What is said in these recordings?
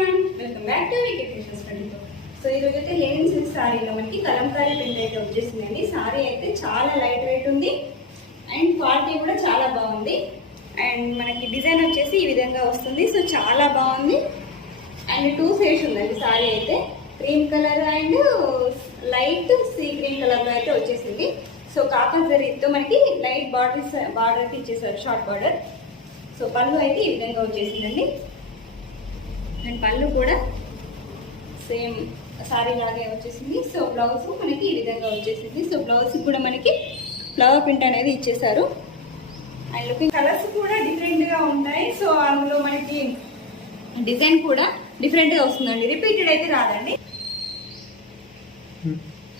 Everyone, welcome back to Wicked Fishes స్టడీతో. So ఈరోజు అయితే లెనిన్ సిల్క్ సారీలో మనకి కలంకారీ ప్రింట్ అయితే వచ్చేసిందండి. సారీ అయితే చాలా లైట్ వెయిట్ ఉంది అండ్ క్వాలిటీ కూడా చాలా బాగుంది. అండ్ మనకి డిజైన్ వచ్చేసి ఈ విధంగా వస్తుంది. సో చాలా బాగుంది అండ్ 2 షేడ్స్ ఉందండి. సారీ అయితే cream colour and light sea green కలర్లో అయితే వచ్చేసింది. సో కాటన్ జరీతో మనకి లైట్ బార్డర్ అయితే ఇచ్చేసారు, షార్ట్ బార్డర్. సో పళ్ళు అయితే ఈ విధంగా వచ్చేసిందండి. అండ్ పళ్ళు కూడా సేమ్ సారీ లాగే వచ్చేసింది. సో బ్లౌజ్ మనకి ఈ విధంగా వచ్చేసింది. సో బ్లౌజ్ కూడా మనకి ఫ్లవర్ ప్రింట్ అనేది ఇచ్చేసారు. అండ్ లుకింగ్ కలర్స్ కూడా డిఫరెంట్గా ఉంటాయి. సో అందులో మనకి డిజైన్ కూడా డిఫరెంట్గా వస్తుందండి, రిపీటెడ్ అయితే రాదండి.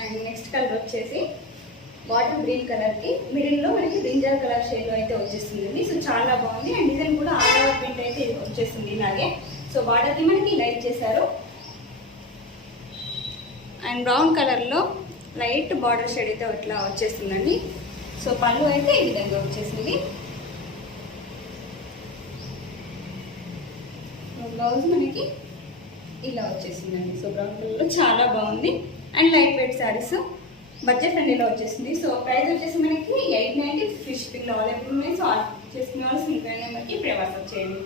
అండ్ నెక్స్ట్ కలర్ వచ్చేసి వాటర్ గ్రీన్ కలర్కి మిడిల్లో మనకి బ్రింజల్ కలర్ షేడ్లో అయితే వచ్చేస్తుందండి. సో చాలా బాగుంది అండ్ డిజైన్ కూడా ఆల్ ఓవర్ ప్రింట్ అయితే వచ్చేస్తుంది ఇలాగే. సో బార్డర్కి మనకి లైట్ చేశారు అండ్ బ్రౌన్ కలర్లో లైట్ బార్డర్ షేడ్ అయితే ఇట్లా వచ్చేస్తుందండి. సో పళ్ళు అయితే ఈ విధంగా వచ్చేసింది. బ్లౌజ్ మనకి ఇలా వచ్చేసిందండి. సో బ్రౌన్ కలర్లో చాలా బాగుంది and light weight sarees budget ఫ్రెండ్లీలో వచ్చేసింది. సో ప్రైస్ వచ్చేసి మనకి 890 ఫిష్ పిల్ అవైలబుల్ ఉన్నాయి. సో చేసుకునే వాళ్ళు సింగిల్ నెంబర్కి ఇప్పుడే వాట్సాప్ చేయండి.